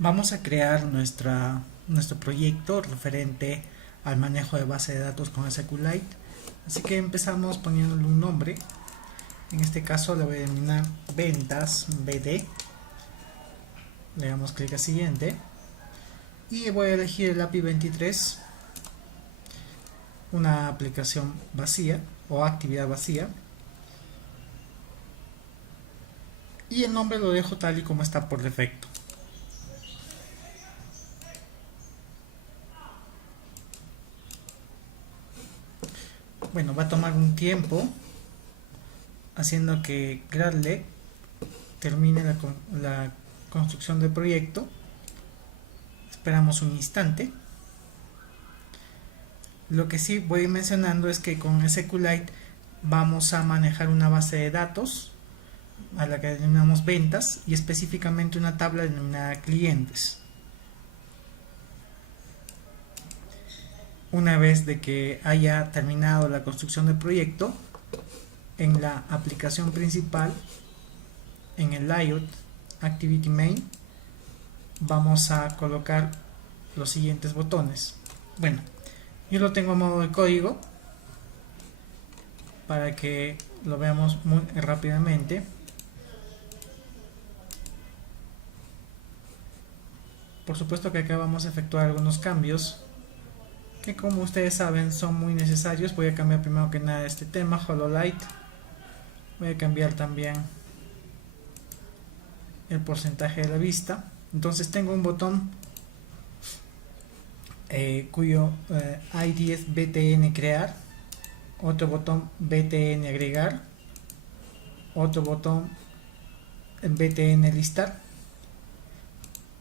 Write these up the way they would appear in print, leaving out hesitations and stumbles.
Vamos a crear nuestro proyecto referente al manejo de base de datos con SQLite. Así que empezamos poniéndole un nombre. En este caso le voy a denominar ventas BD. Le damos clic a siguiente. Y voy a elegir el API 23, una aplicación vacía o actividad vacía. Y el nombre lo dejo tal y como está por defecto. Bueno, va a tomar un tiempo haciendo que Gradle termine la construcción del proyecto. Esperamos un instante. Lo que sí voy mencionando es que con SQLite vamos a manejar una base de datos a la que denominamos ventas y específicamente una tabla denominada clientes. Una vez de que haya terminado la construcción del proyecto, en la aplicación principal, en el layout activity main, vamos a colocar los siguientes botones. Bueno, yo lo tengo a modo de código para que lo veamos muy rápidamente. Por supuesto que acá vamos a efectuar algunos cambios que, como ustedes saben, son muy necesarios. Voy a cambiar primero que nada este tema, HoloLite. Voy a cambiar también el porcentaje de la vista. Entonces tengo un botón cuyo ID es btn crear, otro botón btn agregar, otro botón btn listar,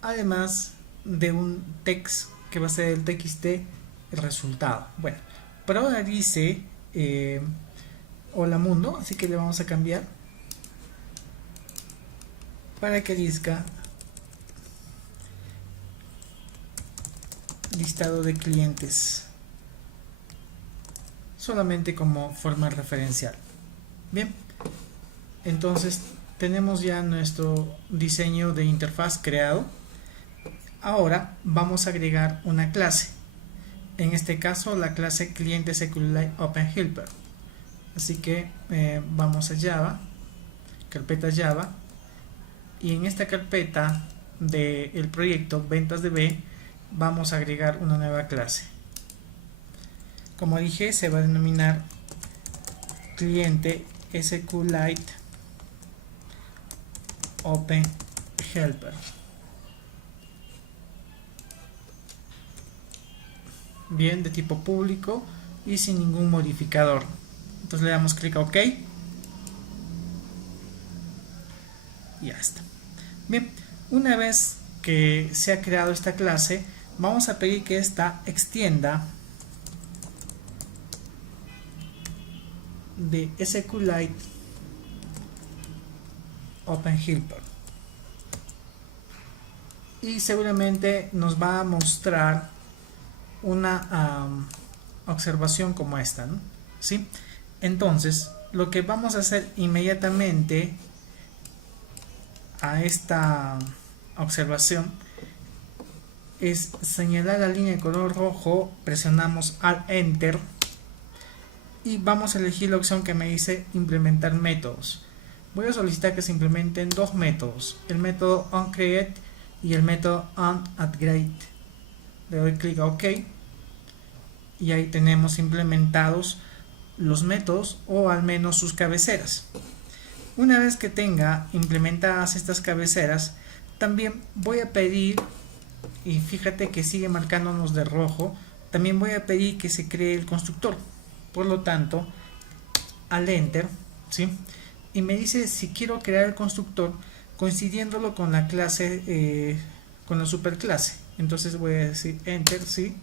además de un text que va a ser el txt el resultado. Bueno, pero ahora dice hola mundo, así que le vamos a cambiar para que diga listado de clientes, solamente como forma referencial. Bien, entonces tenemos ya nuestro diseño de interfaz creado. Ahora vamos a agregar una clase, en este caso la clase cliente SQLite OpenHelper. Así que vamos a Java, carpeta Java, y en esta carpeta del proyecto ventas DB vamos a agregar una nueva clase. Como dije, se va a denominar cliente SQLite OpenHelper. Bien, de tipo público y sin ningún modificador. Entonces le damos clic a OK y ya está. Bien, una vez que se ha creado esta clase, vamos a pedir que esta extienda de SQLite OpenHelper y seguramente nos va a mostrar una observación como esta, ¿no? ¿Sí? Entonces lo que vamos a hacer inmediatamente a esta observación es señalar la línea de color rojo, presionamos Alt Enter y vamos a elegir la opción que me dice implementar métodos. Voy a solicitar que se implementen dos métodos, el método onCreate y el método onAddGrade. Le doy clic a OK y ahí tenemos implementados los métodos, o al menos sus cabeceras. Una vez que tenga implementadas estas cabeceras, también voy a pedir, y fíjate que sigue marcándonos de rojo, también voy a pedir que se cree el constructor. Por lo tanto, al Enter, ¿sí? Y me dice si quiero crear el constructor coincidiéndolo con la clase, con la superclase. Entonces voy a decir Enter, ¿sí?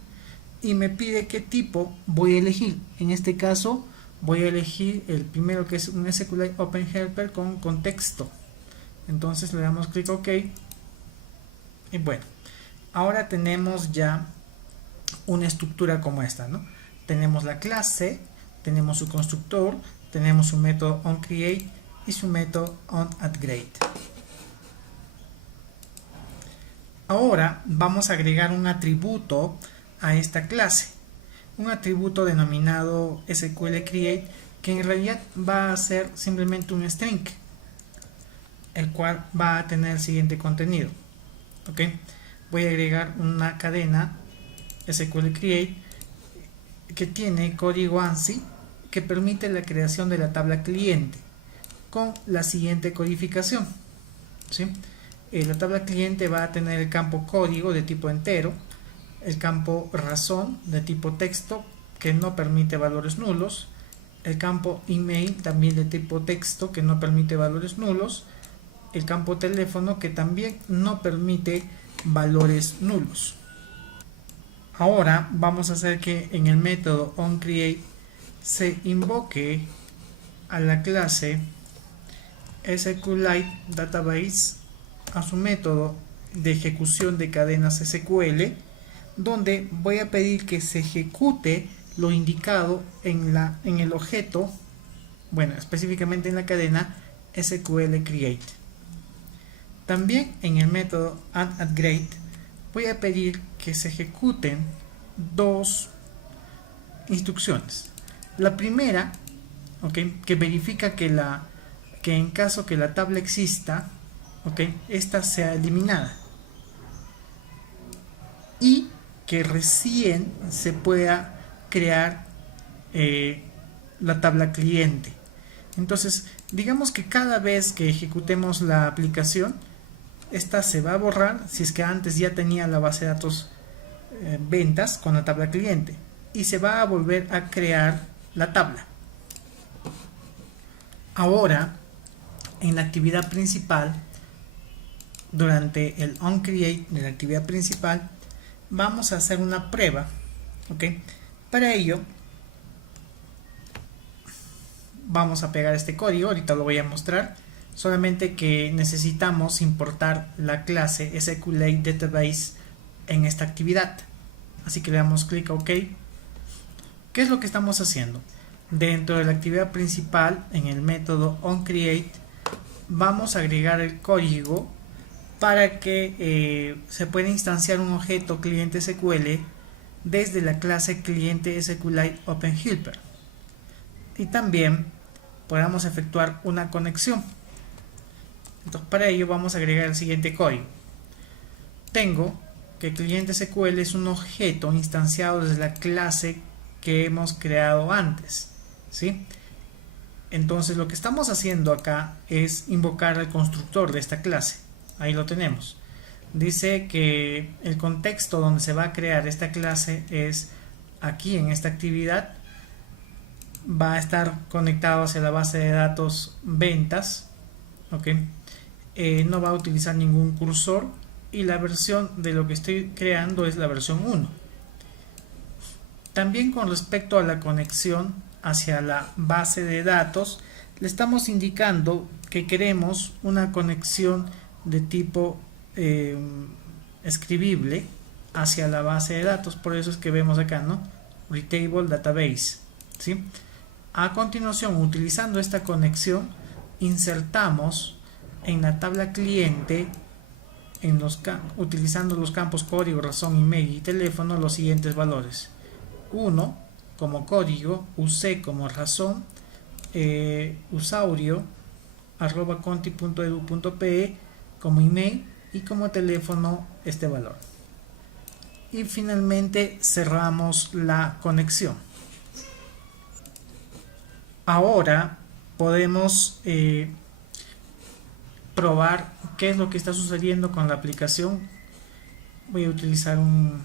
Y me pide qué tipo voy a elegir. En este caso voy a elegir el primero, que es un SQLite OpenHelper con contexto. Entonces le damos clic OK y bueno, ahora tenemos ya una estructura como esta, ¿no? Tenemos la clase, tenemos su constructor, tenemos su método onCreate y su método onAddGrade. Ahora vamos a agregar un atributo a esta clase, un atributo denominado SQLCreate, que en realidad va a ser simplemente un string, el cual va a tener el siguiente contenido. ¿Ok? Voy a agregar una cadena SQLCreate que tiene código ANSI que permite la creación de la tabla cliente con la siguiente codificación. ¿Sí? La tabla cliente va a tener el campo código de tipo entero, el campo razón de tipo texto que no permite valores nulos, el campo email también de tipo texto que no permite valores nulos, el campo teléfono que también no permite valores nulos. Ahora vamos a hacer que en el método onCreate se invoque a la clase SQLite Database a su método de ejecución de cadenas SQL, donde voy a pedir que se ejecute lo indicado en el objeto, bueno, específicamente en la cadena SQLCreate. También en el método addGrade voy a pedir que se ejecuten dos instrucciones. La primera, ¿okay?, que verifica que en caso que la tabla exista, ¿okay?, esta sea eliminada y que recién se pueda crear la tabla cliente. Entonces, digamos que cada vez que ejecutemos la aplicación, esta se va a borrar si es que antes ya tenía la base de datos ventas con la tabla cliente, y se va a volver a crear la tabla. Ahora, en la actividad principal, durante el onCreate de la actividad principal, vamos a hacer una prueba. ¿Ok? Para ello, vamos a pegar este código, ahorita lo voy a mostrar, solamente que necesitamos importar la clase SQLite Database en esta actividad. Así que le damos clic a OK. ¿Qué es lo que estamos haciendo? Dentro de la actividad principal, en el método onCreate, vamos a agregar el código para que se pueda instanciar un objeto cliente SQL desde la clase cliente SQLite OpenHelper, y también podamos efectuar una conexión. Entonces, para ello vamos a agregar el siguiente código. Tengo que cliente SQL es un objeto instanciado desde la clase que hemos creado antes, ¿sí? Entonces lo que estamos haciendo acá es invocar al constructor de esta clase. Ahí lo tenemos. Dice que el contexto donde se va a crear esta clase es aquí en esta actividad. Va a estar conectado hacia la base de datos ventas. ¿Ok? No va a utilizar ningún cursor, y la versión de lo que estoy creando es la versión 1. También con respecto a la conexión hacia la base de datos, le estamos indicando que queremos una conexión de tipo escribible hacia la base de datos. Por eso es que vemos acá, ¿no?, Readable Database, ¿sí? A continuación, utilizando esta conexión, insertamos en la tabla cliente, utilizando los campos código, razón, email y teléfono, los siguientes valores: 1 como código, UC como razón, usaurio @conti.edu.pe como email, y como teléfono este valor. Y finalmente cerramos la conexión. Ahora podemos probar qué es lo que está sucediendo con la aplicación. Voy a utilizar un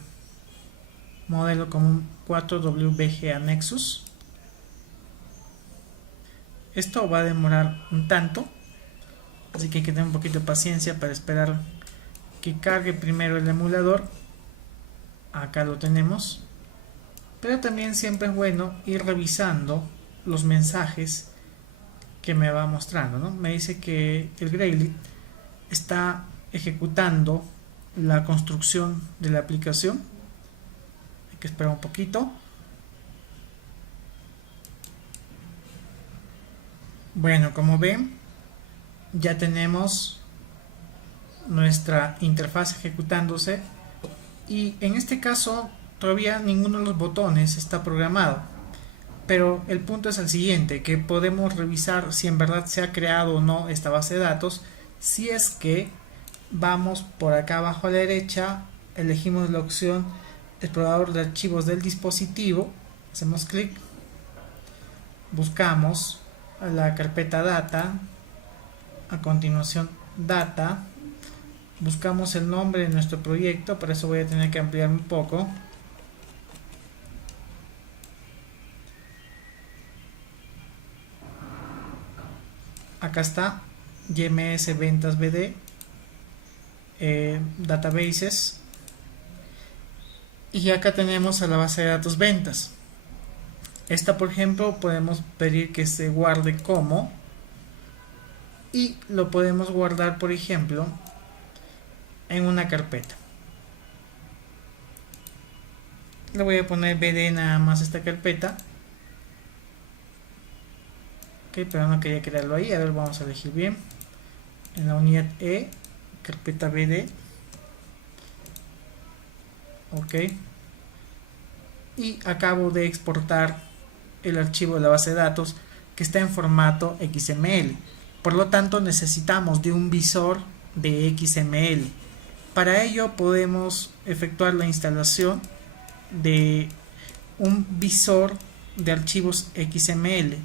modelo como un 4WBGA Nexus. Esto va a demorar un tanto, así que hay que tener un poquito de paciencia para esperar que cargue primero el emulador. Acá lo tenemos, pero también siempre es bueno ir revisando los mensajes que me va mostrando, ¿no? Me dice que el Gradle está ejecutando la construcción de la aplicación. Hay que esperar un poquito. Bueno, como ven, ya tenemos nuestra interfaz ejecutándose, y en este caso todavía ninguno de los botones está programado, pero el punto es el siguiente, que podemos revisar si en verdad se ha creado o no esta base de datos si es que vamos por acá abajo a la derecha, elegimos la opción explorador de archivos del dispositivo, hacemos clic, buscamos la carpeta data, a continuación data, buscamos el nombre de nuestro proyecto, para eso voy a tener que ampliar un poco. Acá está, YMS Ventas BD, Databases, y acá tenemos a la base de datos ventas. Esta, por ejemplo, podemos pedir que se guarde como, y lo podemos guardar, por ejemplo, en una carpeta. Le voy a poner BD nada más a esta carpeta. Ok, pero no quería crearlo ahí. A ver, vamos a elegir bien. En la unidad E, carpeta BD. Ok. Y acabo de exportar el archivo de la base de datos que está en formato XML. Por lo tanto, necesitamos de un visor de XML. Para ello podemos efectuar la instalación de un visor de archivos XML,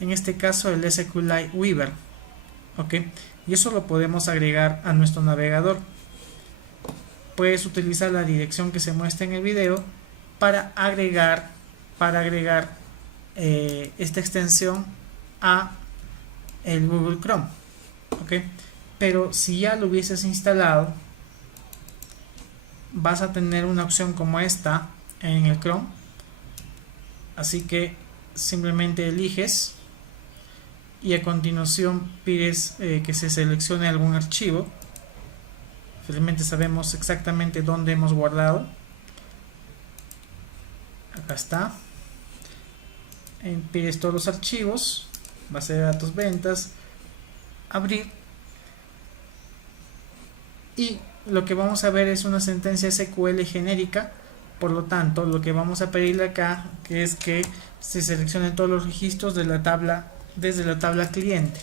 en este caso el SQLite Weaver, ¿ok? Y eso lo podemos agregar a nuestro navegador. Puedes utilizar la dirección que se muestra en el video para agregar esta extensión a el Google Chrome, ¿ok? Pero si ya lo hubieses instalado, vas a tener una opción como esta en el Chrome, así que simplemente eliges y a continuación pides que se seleccione algún archivo. Felizmente sabemos exactamente dónde hemos guardado. Acá está. Pides todos los archivos, base de datos ventas, abrir, y lo que vamos a ver es una sentencia SQL genérica. Por lo tanto, lo que vamos a pedirle acá es que se seleccionen todos los registros de la tabla desde la tabla cliente.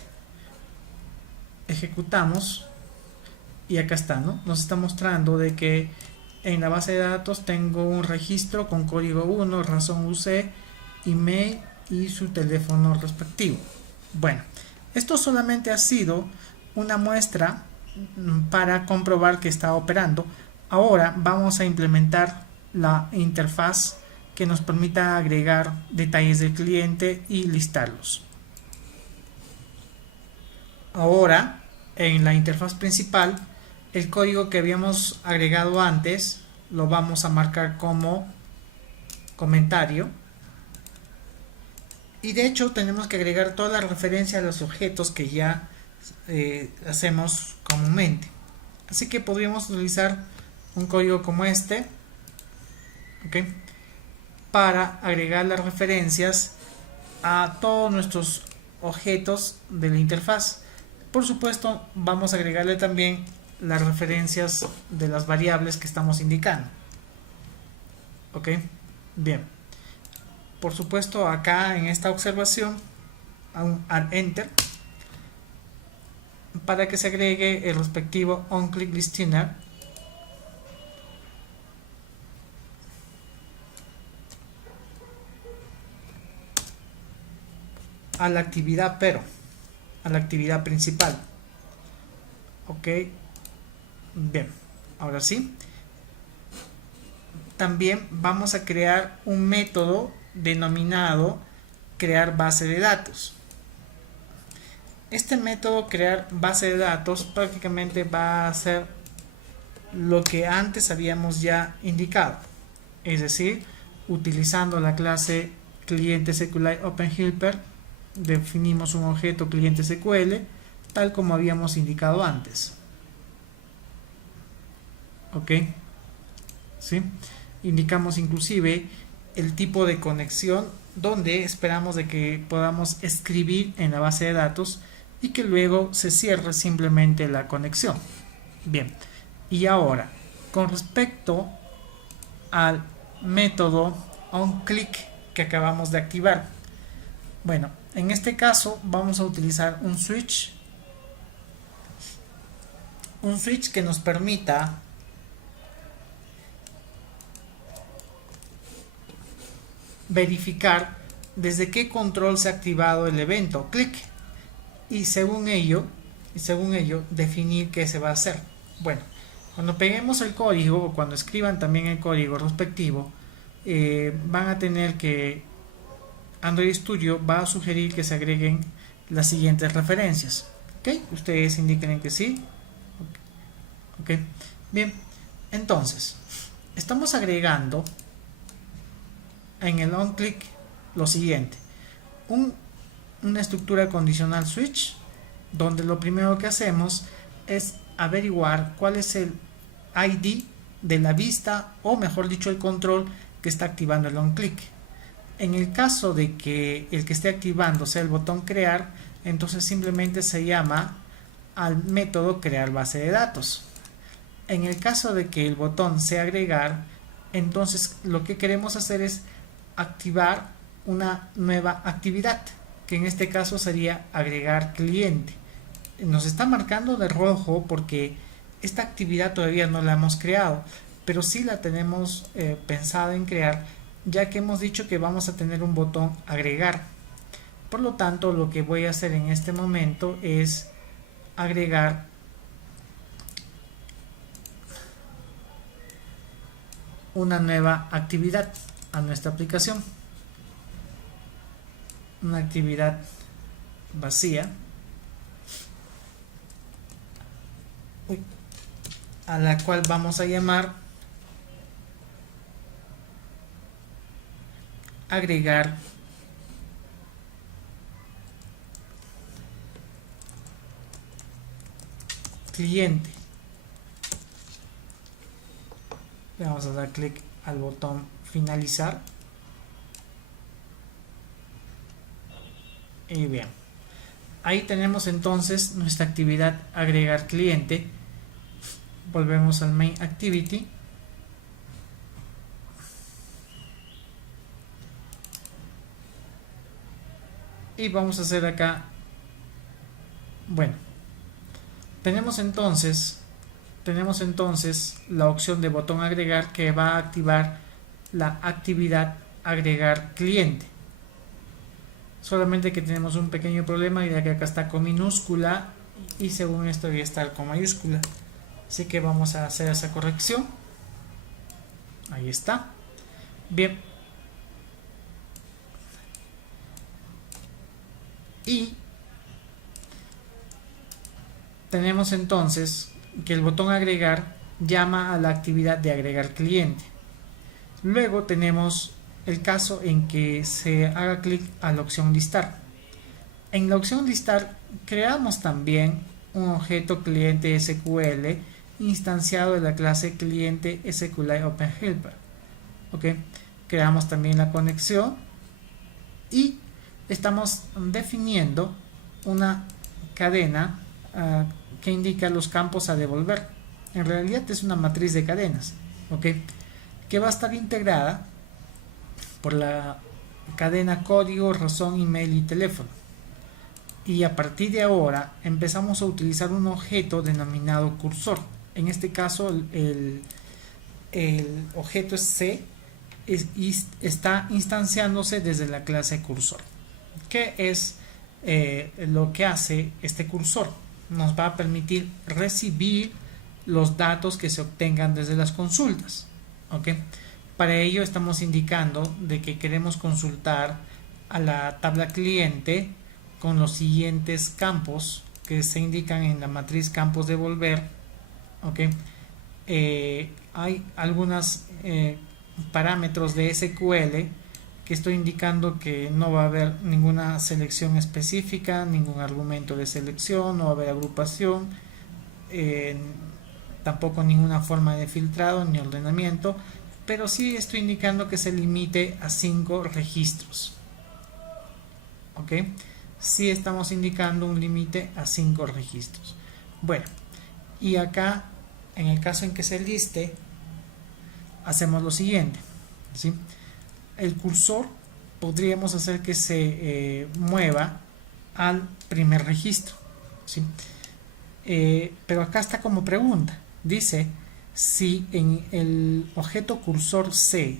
Ejecutamos y acá está, ¿no? Nos está mostrando de que en la base de datos tengo un registro con código 1, razón UC, email y su teléfono respectivo. Bueno, esto solamente ha sido una muestra para comprobar que está operando. Ahora vamos a implementar la interfaz que nos permita agregar detalles del cliente y listarlos. Ahora, en la interfaz principal, el código que habíamos agregado antes lo vamos a marcar como comentario, y de hecho tenemos que agregar toda la referencia a los objetos que ya hacemos comúnmente. Así que podríamos utilizar un código como este, ¿ok?, para agregar las referencias a todos nuestros objetos de la interfaz. Por supuesto, vamos a agregarle también las referencias de las variables que estamos indicando. Ok, bien. Por supuesto, acá en esta observación, al enter, para que se agregue el respectivo onClick Listener. A la actividad, pero a la actividad principal. Ok, bien, ahora sí. También vamos a crear un método denominado crear base de datos. Este método crear base de datos prácticamente va a hacer lo que antes habíamos ya indicado, es decir, utilizando la clase cliente SQLite OpenHelper definimos un objeto cliente SQL tal como habíamos indicado antes. Ok, ¿sí? Indicamos inclusive el tipo de conexión donde esperamos de que podamos escribir en la base de datos y que luego se cierre simplemente la conexión. Bien, y ahora con respecto al método onClick que acabamos de activar, bueno, en este caso vamos a utilizar un switch que nos permita verificar desde qué control se ha activado el evento click y según ello definir qué se va a hacer. Bueno, cuando peguemos el código o cuando escriban también el código respectivo, van a tener que Android Studio va a sugerir que se agreguen las siguientes referencias. ¿Ok? Ustedes indiquen que sí. ¿Ok? Bien, entonces estamos agregando en el onClick lo siguiente: una estructura condicional switch, donde lo primero que hacemos es averiguar cuál es el ID de la vista, o mejor dicho el control que está activando el onClick. En el caso de que el que esté activando sea el botón crear, entonces simplemente se llama al método crear base de datos. En el caso de que el botón sea agregar, entonces lo que queremos hacer es activar una nueva actividad, que en este caso sería agregar cliente. Nos está marcando de rojo porque esta actividad todavía no la hemos creado, pero sí la tenemos pensado en crear, ya que hemos dicho que vamos a tener un botón agregar. Por lo tanto, lo que voy a hacer en este momento es agregar una nueva actividad a nuestra aplicación, una actividad vacía a la cual vamos a llamar agregar cliente. Le vamos a dar clic al botón finalizar y bien, ahí tenemos entonces nuestra actividad agregar cliente. Volvemos al main activity y vamos a hacer acá, bueno, tenemos entonces la opción de botón agregar, que va a activar la actividad agregar cliente. Solamente que tenemos un pequeño problema, ya que acá está con minúscula y según esto debe estar con mayúscula, así que vamos a hacer esa corrección. Ahí está. Bien, y tenemos entonces que el botón agregar llama a la actividad de agregar cliente. Luego tenemos el caso en que se haga clic a la opción listar. En la opción listar creamos también un objeto cliente SQL instanciado de la clase cliente SQLite OpenHelper. ¿Okay? Creamos también la conexión y estamos definiendo una cadena que indica los campos a devolver. En realidad es una matriz de cadenas, ¿okay? Que va a estar integrada por la cadena código, razón, email y teléfono. Y a partir de ahora empezamos a utilizar un objeto denominado cursor. En este caso el objeto es C y está instanciándose desde la clase cursor. ¿Qué es lo que hace este cursor? Nos va a permitir recibir los datos que se obtengan desde las consultas. ¿Okay? Para ello estamos indicando de que queremos consultar a la tabla cliente con los siguientes campos que se indican en la matriz campos devolver. ¿Okay? Hay algunos parámetros de SQL que estoy indicando que no va a haber ninguna selección específica, ningún argumento de selección, no va a haber agrupación, tampoco ninguna forma de filtrado ni ordenamiento, pero sí estoy indicando que se limite a 5 registros. ¿Ok? Sí estamos indicando un límite a 5 registros. Bueno, y acá en el caso en que se liste, hacemos lo siguiente, ¿sí? El cursor podríamos hacer que se mueva al primer registro, ¿sí? Pero acá está como pregunta, dice si en el objeto cursor C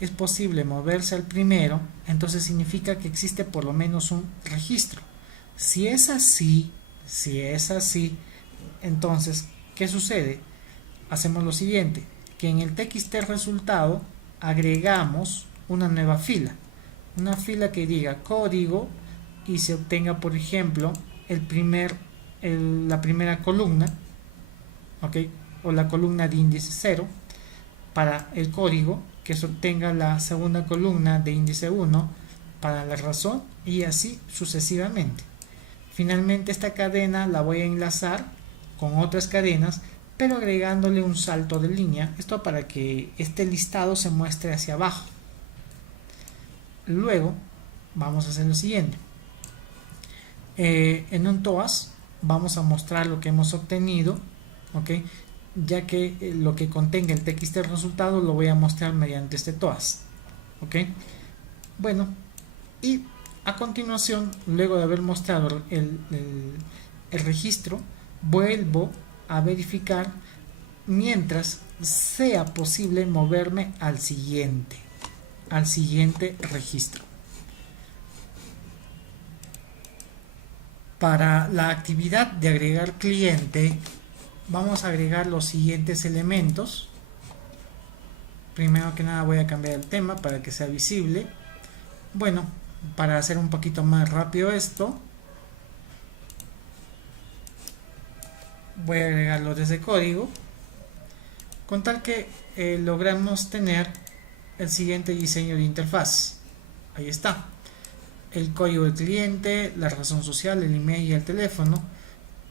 es posible moverse al primero, entonces significa que existe por lo menos un registro. Si es así, entonces, ¿qué sucede? Hacemos lo siguiente, que en el txt resultado agregamos una nueva fila, una fila que diga código y se obtenga, por ejemplo, la primera columna, ¿ok? O la columna de índice 0 para el código, que se obtenga la segunda columna de índice 1 para la razón, y así sucesivamente. Finalmente esta cadena la voy a enlazar con otras cadenas, pero agregándole un salto de línea, esto para que este listado se muestre hacia abajo. Luego vamos a hacer lo siguiente, en un TOAS vamos a mostrar lo que hemos obtenido, ¿ok? Ya que lo que contenga el txt resultado lo voy a mostrar mediante este TOAS, ¿ok? Bueno, y a continuación, luego de haber mostrado el registro, vuelvo a verificar mientras sea posible moverme al siguiente registro. Para la actividad de agregar cliente, vamos a agregar los siguientes elementos. Primero que nada voy a cambiar el tema para que sea visible. Bueno, para hacer un poquito más rápido esto, voy a agregarlo desde código, con tal que logramos tener el siguiente diseño de interfaz. Ahí está, el código del cliente, la razón social, el email y el teléfono,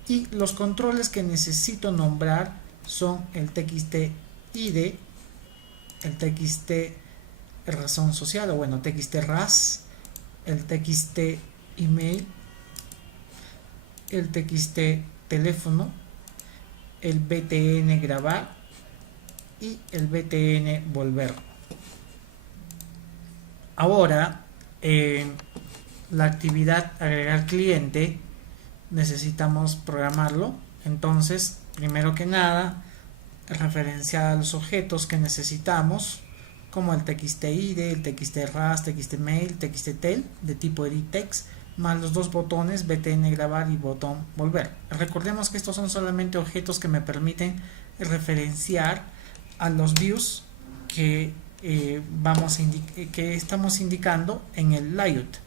y los controles que necesito nombrar son el txt id, el txt razón social, o bueno, txt ras, el txt email, el txt teléfono, el btn grabar y el btn volver. Ahora la actividad agregar cliente necesitamos programarlo. Entonces, primero que nada, referenciar los objetos que necesitamos, como el txt id, el txt ras, txt mail, txt tel de tipo edit text, más los dos botones btn grabar y botón volver. Recordemos que estos son solamente objetos que me permiten referenciar a los views que que estamos indicando en el layout.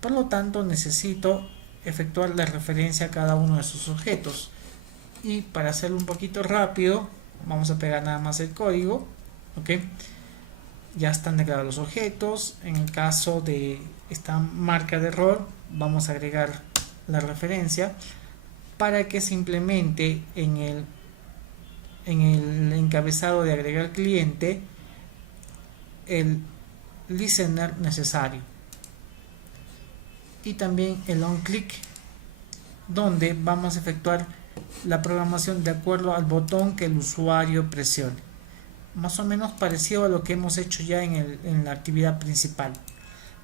Por lo tanto, necesito efectuar la referencia a cada uno de sus objetos, y para hacerlo un poquito rápido vamos a pegar nada más el código, ok. Ya están declarados los objetos. En el caso de esta marca de error, vamos a agregar la referencia para que se implemente en el encabezado de agregar cliente el listener necesario, y también el onClick, donde vamos a efectuar la programación de acuerdo al botón que el usuario presione, más o menos parecido a lo que hemos hecho ya en la actividad principal.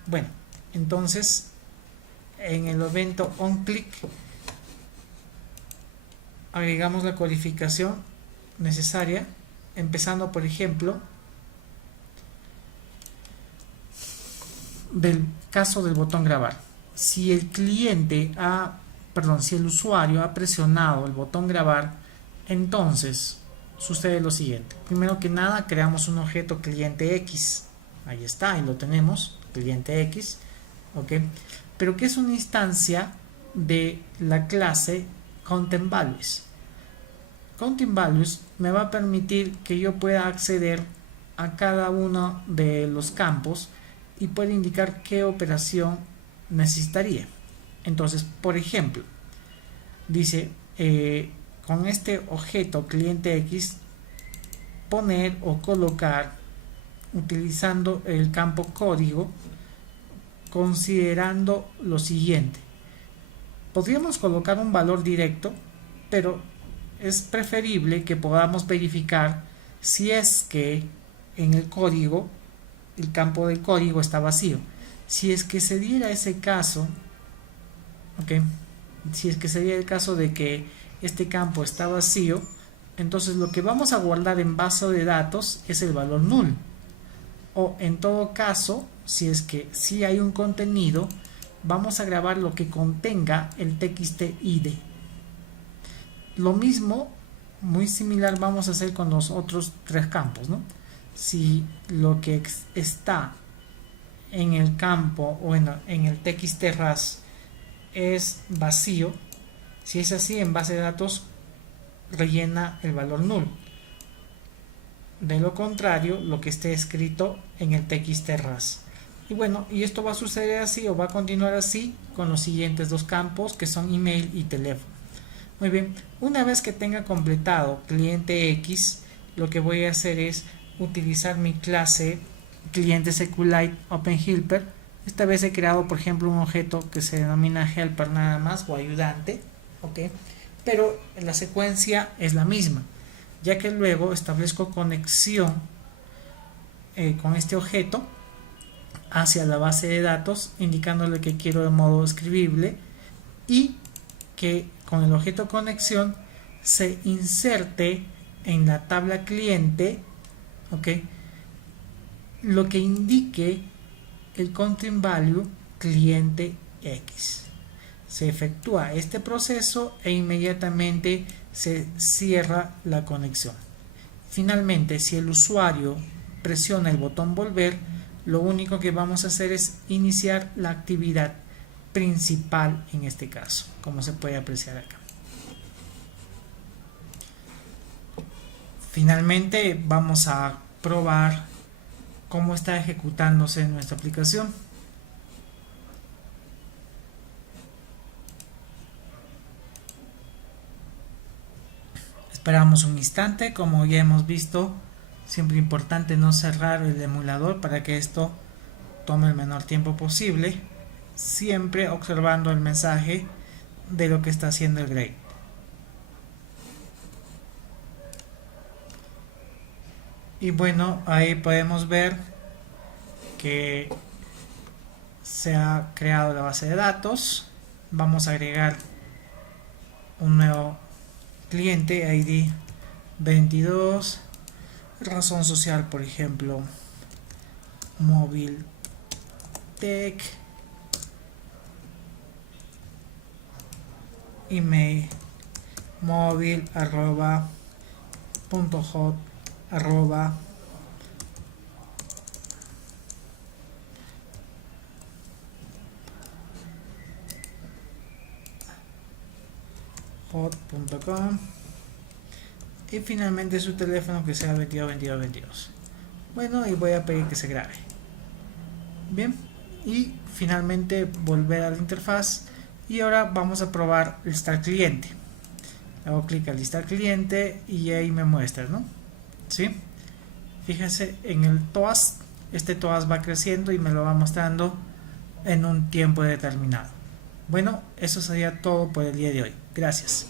Bueno, entonces en el evento onClick agregamos la codificación necesaria, empezando por ejemplo del caso del botón grabar. Si el si el usuario ha presionado el botón grabar, entonces sucede lo siguiente. Primero que nada, creamos un objeto cliente X. Ahí está, ahí lo tenemos, cliente X, ok, pero que es una instancia de la clase ContentValues. ContentValues me va a permitir que yo pueda acceder a cada uno de los campos y puede indicar qué operación necesitaría. Entonces, por ejemplo, dice con este objeto cliente X poner o colocar utilizando el campo código, considerando lo siguiente: podríamos colocar un valor directo, pero es preferible que podamos verificar si es que en el código, el campo del código está vacío. Si es que se diera ese caso, ¿ok? Si es que sería el caso de que este campo está vacío, entonces lo que vamos a guardar en base de datos es el valor null. O en todo caso, si es que sí hay un contenido, vamos a grabar lo que contenga el txt id. Lo mismo, muy similar, vamos a hacer con los otros tres campos, ¿no? Si lo que está en el campo o en el txt ras es vacío, si es así, en base de datos rellena el valor null. De lo contrario, lo que esté escrito en el txt ras. Y bueno, y esto va a suceder así o va a continuar así con los siguientes dos campos, que son email y teléfono. Muy bien, una vez que tenga completado cliente X, lo que voy a hacer es utilizar mi clase cliente SQLite OpenHelper. Esta vez he creado, por ejemplo, un objeto que se denomina helper nada más, o ayudante, ¿ok? Pero la secuencia es la misma, ya que luego establezco conexión con este objeto hacia la base de datos, indicándole que quiero de modo escribible, y que con el objeto conexión se inserte en la tabla cliente, ¿ok?, lo que indique el content value cliente X. Se efectúa este proceso e inmediatamente se cierra la conexión. Finalmente, si el usuario presiona el botón volver, lo único que vamos a hacer es iniciar la actividad principal en este caso, como se puede apreciar acá. Finalmente vamos a probar cómo está ejecutándose nuestra aplicación. Esperamos un instante. Como ya hemos visto, siempre importante no cerrar el emulador para que esto tome el menor tiempo posible, siempre observando el mensaje de lo que está haciendo el grade. Y bueno, ahí podemos ver que se ha creado la base de datos. Vamos a agregar un nuevo cliente, ID 22, razón social, por ejemplo, móvil tech, email móvil arroba punto hot arroba hot.com y finalmente su teléfono, que sea 222222. Bueno, y voy a pedir que se grabe. Bien, y finalmente volver a la interfaz, y ahora vamos a probar listar cliente. Hago clic al listar cliente y ahí me muestra, ¿no? ¿Sí? Fíjense en el TOAS, este TOAS va creciendo y me lo va mostrando en un tiempo determinado. Bueno, eso sería todo por el día de hoy. Gracias.